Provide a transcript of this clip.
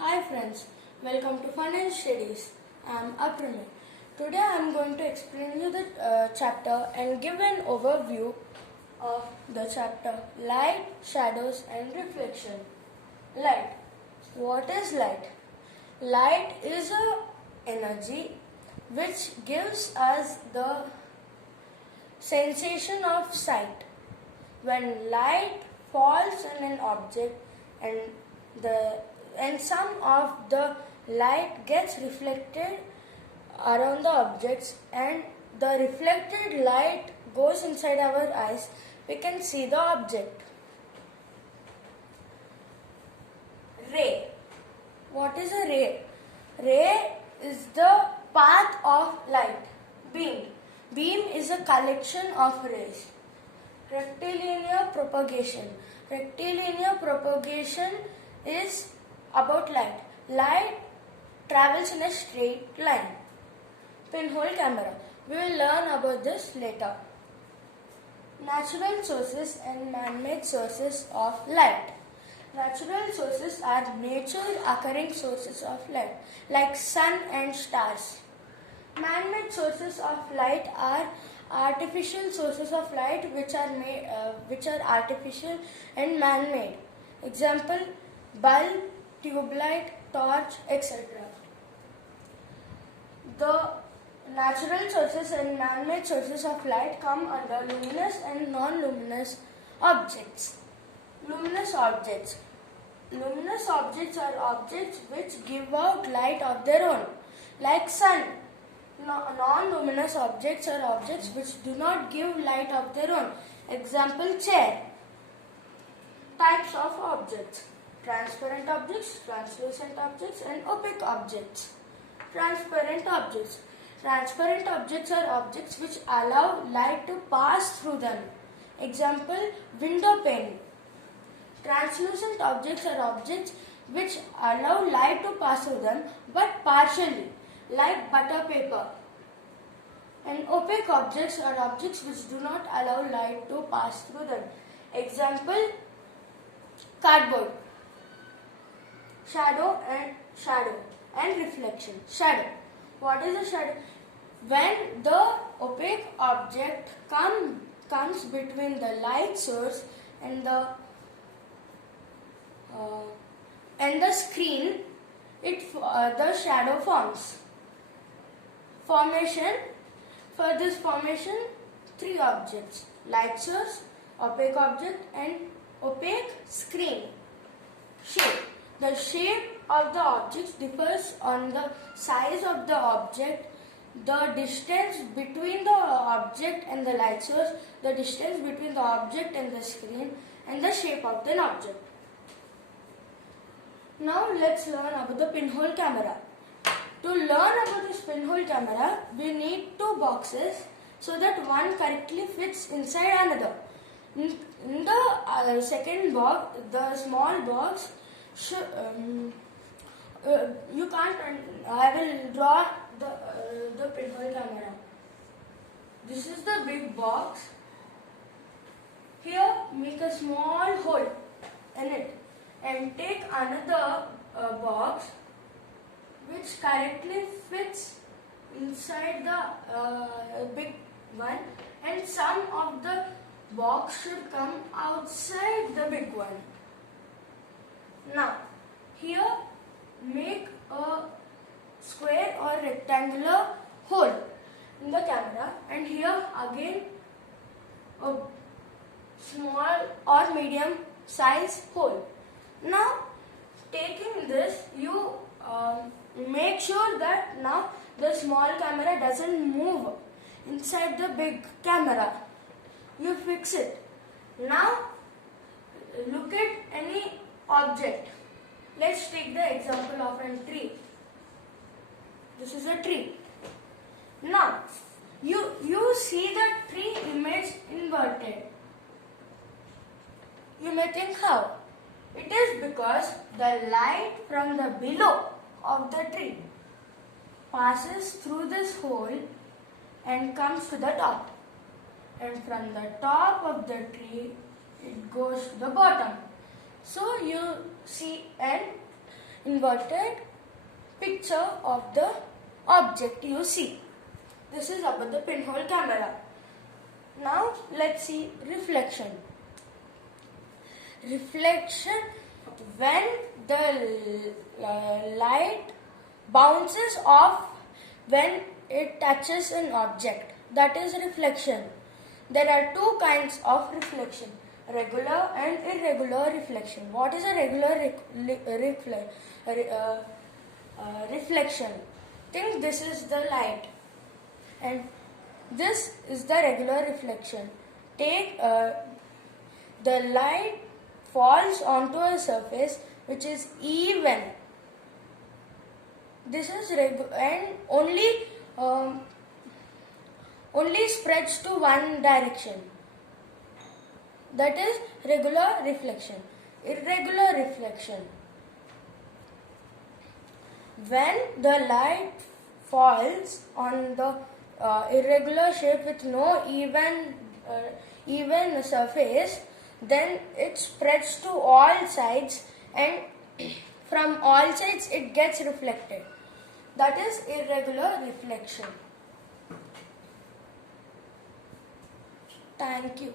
Hi friends, welcome to Fun and Studies. I am Aprami. Today I am going to explain you the chapter and give an overview of the chapter Light, Shadows and Reflection. Light. What is light? Light is a energy which gives us the sensation of sight. When light falls on an object and some of the light gets reflected around the objects and the reflected light goes inside our eyes, we can see the object. Ray. What is a ray? Ray is the path of light. Beam. Beam is a collection of rays. Rectilinear propagation. Rectilinear propagation is about light. Light travels in a straight line. Pinhole camera. We will learn about this later. Natural sources and man-made sources of light. Natural sources are nature occurring sources of light, like sun and stars. Man-made sources of light are artificial sources of light which are artificial and man-made. Example: bulb, tube light, torch, etc. The natural sources and man-made sources of light come under luminous and non-luminous objects. Luminous objects. Luminous objects are objects which give out light of their own, like sun. Non-luminous objects are objects which do not give light of their own. Example: chair. Types of objects: transparent objects, translucent objects and opaque objects. Transparent objects. Transparent objects are objects which allow light to pass through them. Example: window pane. Translucent objects are objects which allow light to pass through them but partially, like butter paper. And opaque objects are objects which do not allow light to pass through them. Example: cardboard. Shadow and reflection. Shadow. What is a shadow? When the opaque object comes between the light source and the screen, the shadow forms. Formation. For this formation, three objects: light source, opaque object and opaque screen. Shape. The shape of the objects differs on the size of the object, the distance between the object and the light source, the distance between the object and the screen, and the shape of the object. Now let's learn about the pinhole camera. To learn about this pinhole camera, we need two boxes so that one correctly fits inside another. In the second box, the small box, you can't. I will draw the pinhole camera. This is the big box. Here, make a small hole in it and take another box which correctly fits inside the big one, and some of the box should come outside the big one. Now, here make a square or rectangular hole in the camera, and here again a small or medium size hole. Now, taking this, you make sure that now the small camera doesn't move inside the big camera. You fix it. Now, look at any object. Let's take the example of a tree. This is a tree. Now, you see the tree image inverted. You may think how? It is because the light from the below of the tree passes through this hole and comes to the top. And from the top of the tree, it goes to the bottom. So you see, and inverted picture of the object you see. This is about the pinhole camera. Now let's see reflection. Reflection, when the light bounces off when it touches an object, that is reflection. There are two kinds of reflection, regular and irregular reflection. What is a regular reflection? Think this is the light and this is the regular reflection. Take the light falls onto a surface which is even. This is and only spreads to one direction. That is regular reflection. Irregular reflection, when the light falls on the irregular shape with no even surface, then it spreads to all sides and from all sides it gets reflected. That is irregular reflection. Thank you.